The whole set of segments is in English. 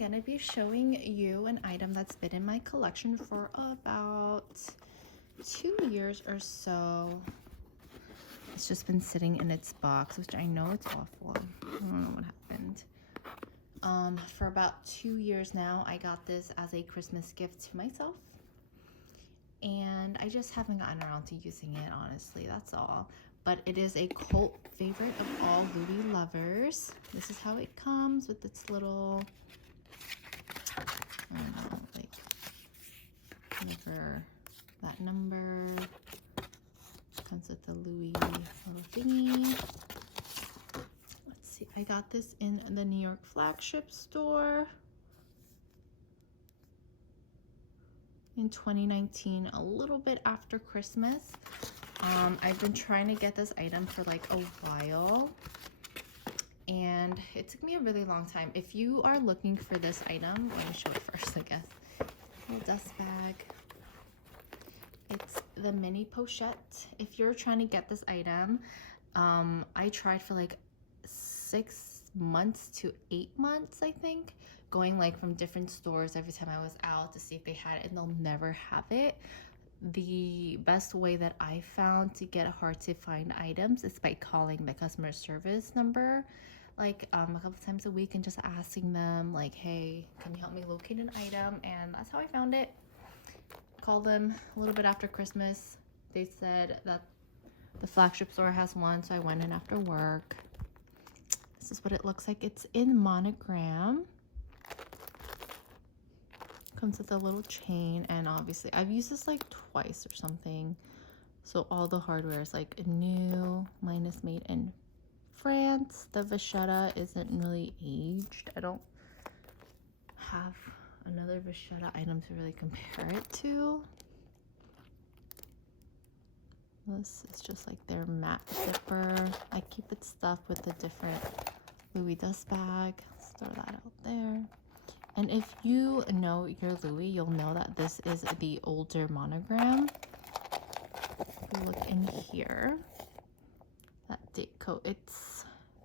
gonna be showing you an item that's been in my collection for about 2 years or so. It's just been sitting in its box, which I know it's awful. I don't know what happened. For about 2 years now, I got this as a Christmas gift to myself. And I just haven't gotten around to using it, honestly, that's all. But it is a cult favorite of all Louis lovers. This is how it comes with its little, I don't know, like, whatever that number. Comes with the Louis little thingy. Let's see, I got this in the New York flagship store in 2019, a little bit after Christmas. I've been trying to get this item for like a while, and it took me a really long time. If you are looking for this item, let me show it first, I guess. Little dust bag. It's the Mini Pochette. If you're trying to get this item, I tried for like 6 months to 8 months, I think, going like from different stores every time I was out to see if they had it, and they'll never have it. The best way that I found to get hard to find items is by calling the customer service number like a couple times a week and just asking them like, hey, can you help me locate an item? And that's how I found it. Called them a little bit after Christmas. They said that the flagship store has one, so I went in after work. This is what it looks like. It's in Monogram. Comes with a little chain, and obviously I've used this like twice or something, so all the hardware is like new. Mine is made in France. The vachetta isn't really aged. I don't have another vachetta item to really compare it to. This is just like their matte zipper. I keep it stuffed with a different Louis dust bag. Let's throw that out there. And if you know your Louis, you'll know that this is the older Monogram. If you look in here, that date code, it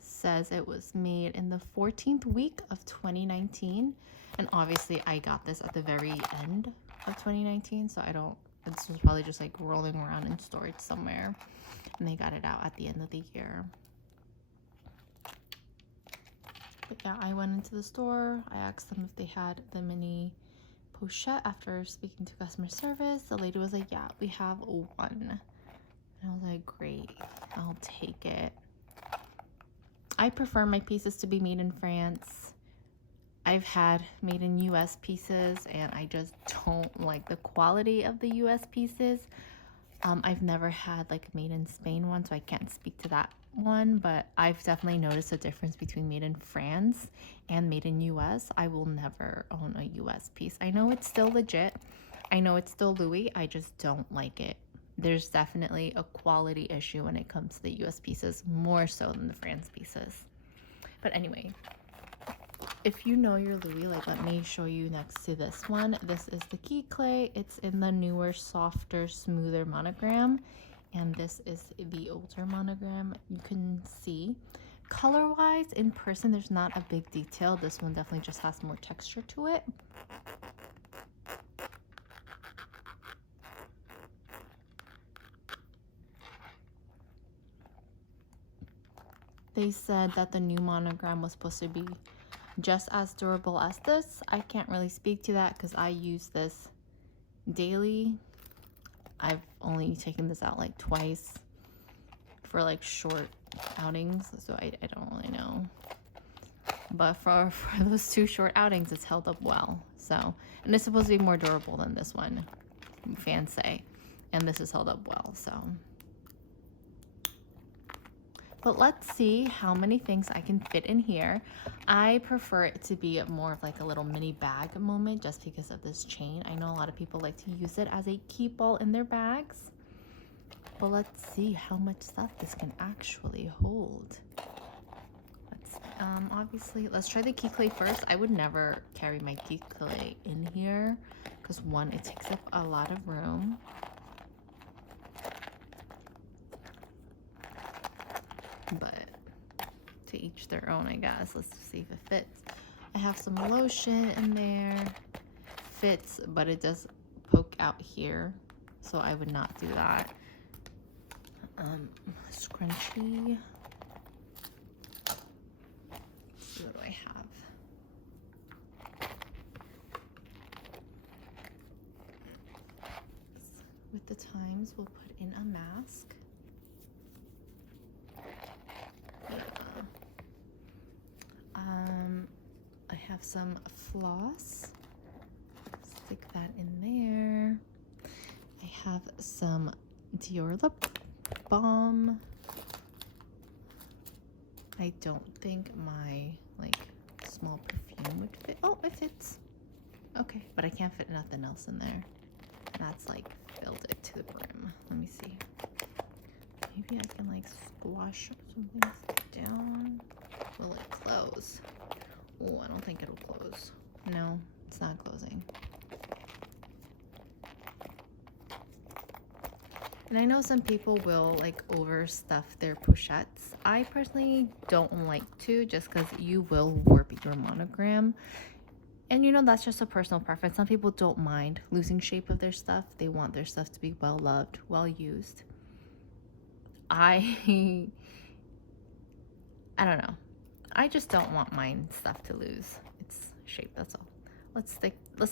says it was made in the 14th week of 2019. And obviously I got this at the very end of 2019, so this was probably just like rolling around in storage somewhere, and they got it out at the end of the year. But yeah, I went into the store. I asked them if they had the Mini Pochette after speaking to customer service. The lady was like, yeah, we have one. And I was like, great, I'll take it. I prefer my pieces to be made in France. I've had made in US pieces, and I just don't like the quality of the US pieces. I've never had like made in Spain one, so I can't speak to that one, but I've definitely noticed a difference between made in France and made in US. I will never own a US piece. I know it's still legit. I know it's still Louis. I just don't like it. There's definitely a quality issue when it comes to the US pieces, more so than the France pieces. But anyway, if you know your Louis, like, let me show you next to this one. This is the key clay. It's in the newer, softer, smoother Monogram, and this is the older Monogram. You can see color wise in person there's not a big detail. This one definitely just has more texture to it. They said that the new Monogram was supposed to be just as durable as this. I can't really speak to that because I use this daily. I've only taken this out like twice for like short outings, so I don't really know. But for those 2 short outings, it's held up well. So, and it's supposed to be more durable than this one, fans say, and this is held up well, so. But let's see how many things I can fit in here. I prefer it to be more of like a little mini bag moment just because of this chain. I know a lot of people like to use it as a keep all in their bags. But let's see how much stuff this can actually hold. Obviously, let's try the key clay first. I would never carry my key clay in here because one, it takes up a lot of room. But to each their own, I guess. Let's see if it fits. I have some lotion in there. Fits, but it does poke out here, so I would not do that. Scrunchie. Let's see, what do I have? With the times, we'll put in a mask. I have some floss. Stick that in there. I have some Dior lip balm. I don't think my like small perfume would fit. Oh, it fits. Okay, but I can't fit nothing else in there. That's like filled it to the brim. Let me see. Maybe I can like squash some things down. Will it close? Oh, I don't think it'll close. No, it's not closing. And I know some people will like overstuff their pochettes. I personally don't like to, just because you will warp your monogram. And you know, that's just a personal preference. Some people don't mind losing shape of their stuff. They want their stuff to be well loved, well used. I don't know. I just don't want mine stuff to lose its shape, that's all. Let's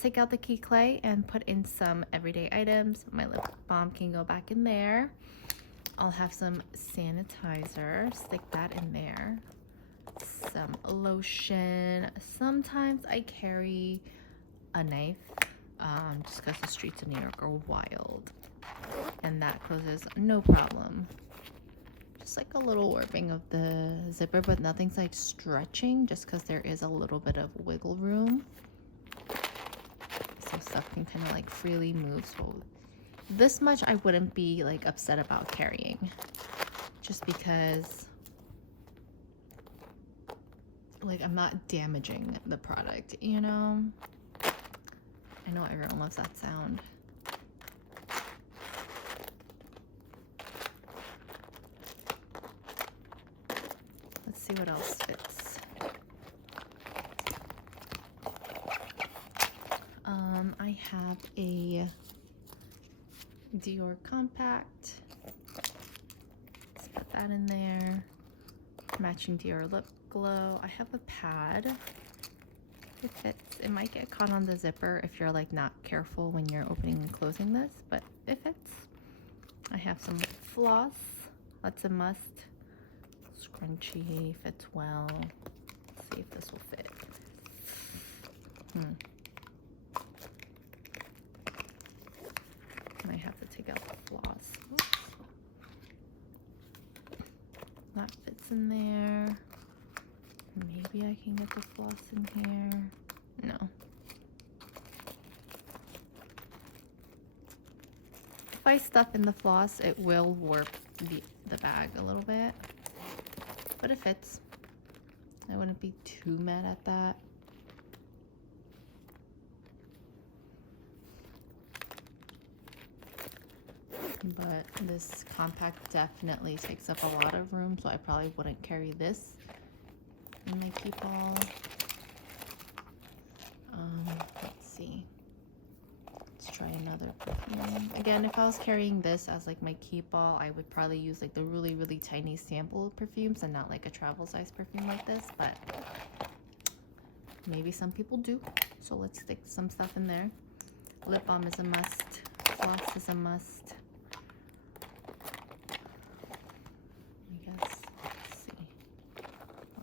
take out the key clay and put in some everyday items. My lip balm can go back in there. I'll have some sanitizer, stick that in there. Some lotion. Sometimes I carry a knife, just because the streets of New York are wild. And that closes no problem. Just like a little warping of the zipper, but nothing's like stretching, just because there is a little bit of wiggle room. So stuff can kind of like freely move. So this much I wouldn't be like upset about carrying, just because like I'm not damaging the product, you know? I know everyone loves that sound. Let's see what else fits. I have a Dior compact. Let's put that in there. Matching Dior lip glow. I have a pad. It fits. It might get caught on the zipper if you're like not careful when you're opening and closing this, but it fits. I have some floss. That's a must. Scrunchie fits well. Let's see if this will fit. I have to take out the floss. Oops. That fits in there. Maybe I can get the floss in here. No. If I stuff in the floss, it will warp the bag a little bit. But it fits. I wouldn't be too mad at that. But this compact definitely takes up a lot of room, so I probably wouldn't carry this in my keep all. Let's see. Let's try another perfume. Again, if I was carrying this as like my keep all, I would probably use like the really, really tiny sample perfumes and not like a travel size perfume like this, but maybe some people do. So let's stick some stuff in there. Lip balm is a must. Floss is a must.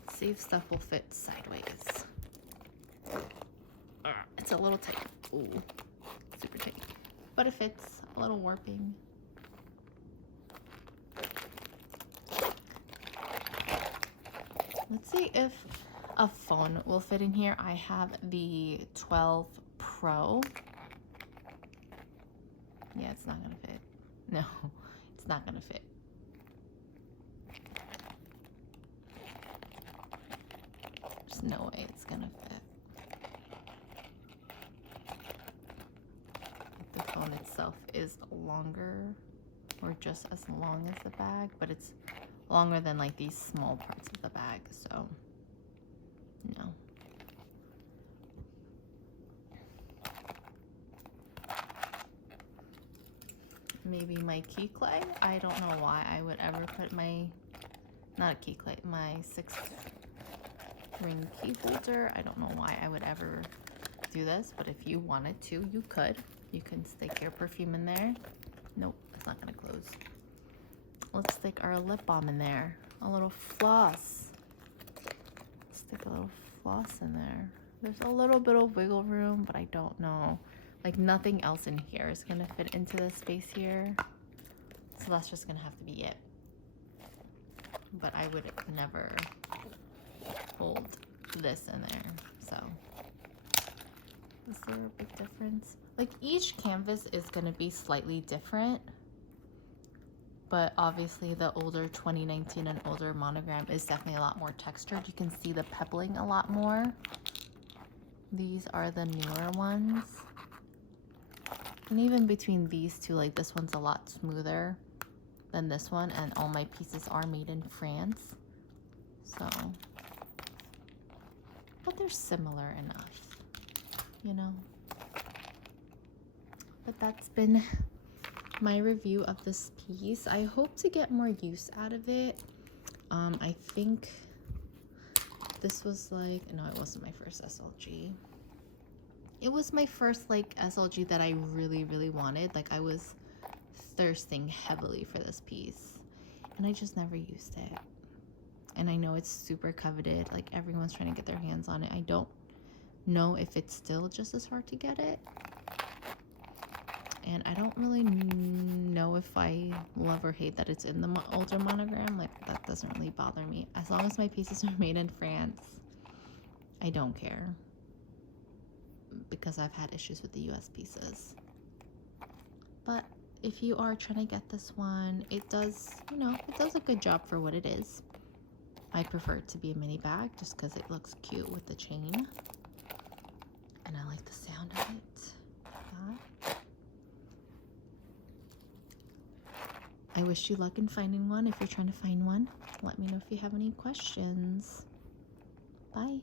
Let's see if stuff will fit sideways. It's a little tight. Ooh, super tight. But it fits. A little warping. Let's see if a phone will fit in here. I have the 12 Pro. Yeah, it's not gonna fit. No, it's not gonna fit. There's no way it's gonna fit. The phone itself is longer, or just as long as the bag, but it's longer than like these small parts of the bag, so no. maybe my key clay. I don't know why I would ever put my, not a key clay, my 6-ring key holder. I don't know why I would ever do this, but if you wanted to, you could. You can stick your perfume in there. Nope, it's not gonna close. Let's stick our lip balm in there. A little floss. Stick a little floss in there. There's a little bit of wiggle room, but I don't know. Like nothing else in here is gonna fit into this space here. So that's just gonna have to be it. But I would never hold this in there, so. Is there a big difference? Like each canvas is gonna be slightly different, but obviously the older 2019 and older Monogram is definitely a lot more textured. You can see the pebbling a lot more. These are the newer ones. And even between these two, like this one's a lot smoother than this one, and all my pieces are made in France. So, but they're similar enough, you know? But that's been my review of this piece. I hope to get more use out of it. I think this was like, no, it wasn't my first SLG. It was my first like SLG that I really wanted. Like I was thirsting heavily for this piece and I just never used it. And I know it's super coveted, like everyone's trying to get their hands on it. I don't know if it's still just as hard to get it. And I don't really know if I love or hate that it's in the older Monogram. Like, that doesn't really bother me. As long as my pieces are made in France, I don't care. Because I've had issues with the US pieces. But if you are trying to get this one, it does, you know, it does a good job for what it is. I prefer it to be a mini bag just because it looks cute with the chain. And I like the sound of it. Yeah. I wish you luck in finding one. If you're trying to find one, let me know if you have any questions. Bye.